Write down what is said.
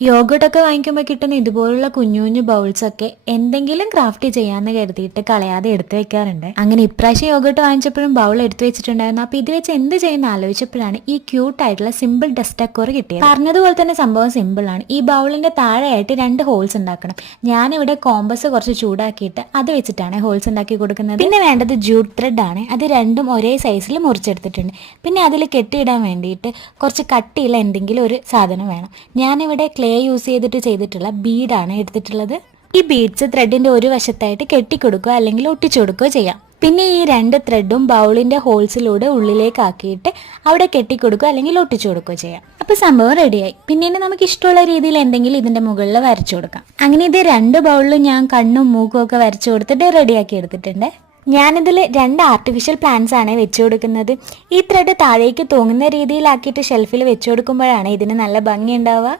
യോഗട്ടൊക്കെ വാങ്ങിക്കുമ്പോൾ കിട്ടുന്ന ഇതുപോലുള്ള കുഞ്ഞു കുഞ്ഞു ബൗൾസ് ഒക്കെ എന്തെങ്കിലും ക്രാഫ്റ്റ് ചെയ്യാന്ന് കരുതിയിട്ട് കളയാതെ എടുത്തു വെക്കാറുണ്ട്. അങ്ങനെ ഇപ്രാവശ്യം യോഗട്ട് വാങ്ങിച്ചപ്പോഴും ബൗൾ എടുത്തു വെച്ചിട്ടുണ്ടായിരുന്നു. അപ്പൊ ഇത് വെച്ച് എന്ത് ചെയ്യുന്ന ആലോചിച്ചപ്പോഴാണ് ഈ ക്യൂട്ട് ആയിട്ടുള്ള സിമ്പിൾ ഡസ്റ്റ് ഡെക്കോർ കിട്ടിയത്. പറഞ്ഞതുപോലെ തന്നെ സംഭവം സിമ്പിൾ ആണ്. ഈ ബൗളിന്റെ താഴെയായിട്ട് 2 ഹോൾസ് ഉണ്ടാക്കണം. ഞാനിവിടെ കോമ്പസ് കുറച്ച് ചൂടാക്കിയിട്ട് അത് വെച്ചിട്ടാണ് ഹോൾസ് ഉണ്ടാക്കി കൊടുക്കുന്നത്. പിന്നെ വേണ്ടത് ജൂട്ട് ത്രെഡ് ആണ്. അത് രണ്ടും ഒരേ സൈസിൽ മുറിച്ചെടുത്തിട്ടുണ്ട്. പിന്നെ അതിൽ കെട്ടിയിടാൻ വേണ്ടിയിട്ട് കുറച്ച് കട്ടിയുള്ള എന്തെങ്കിലും ഒരു സാധനം വേണം. ഞാനിവിടെ ക്ലേ യൂസ് ചെയ്തിട്ടുള്ള ബീഡാണ് എടുത്തിട്ടുള്ളത്. ഈ ബീഡ്സ് ത്രെഡിന്റെ ഒരു വശത്തായിട്ട് കെട്ടിക്കൊടുക്കുക അല്ലെങ്കിൽ ഒട്ടിച്ചു കൊടുക്കുകയോ ചെയ്യാം. പിന്നെ ഈ 2 ത്രെഡും ബൗളിന്റെ ഹോൾസിലൂടെ ഉള്ളിലേക്ക് ആക്കിയിട്ട് അവിടെ കെട്ടിക്കൊടുക്കുക അല്ലെങ്കിൽ ഒട്ടിച്ചു കൊടുക്കുകയോ ചെയ്യാം. അപ്പൊ സംഭവം റെഡിയായി. പിന്നെ നമുക്ക് ഇഷ്ടമുള്ള രീതിയിൽ എന്തെങ്കിലും ഇതിന്റെ മുകളിൽ വരച്ചു കൊടുക്കാം. അങ്ങനെ ഇത് 2 ബൗളിലും ഞാൻ കണ്ണും മൂക്കും ഒക്കെ വരച്ചു കൊടുത്തിട്ട് റെഡിയാക്കി എടുത്തിട്ടുണ്ട്. ഞാനിതിൽ 2 ആർട്ടിഫിഷ്യൽ പ്ലാന്റ്സ് ആണ് വെച്ചു കൊടുക്കുന്നത്. ഈ ത്രെഡ് താഴേക്ക് തൂങ്ങുന്ന രീതിയിലാക്കിയിട്ട് ഷെൽഫിൽ വെച്ചു കൊടുക്കുമ്പോഴാണ് ഇതിന് നല്ല ഭംഗി ഉണ്ടാവുക.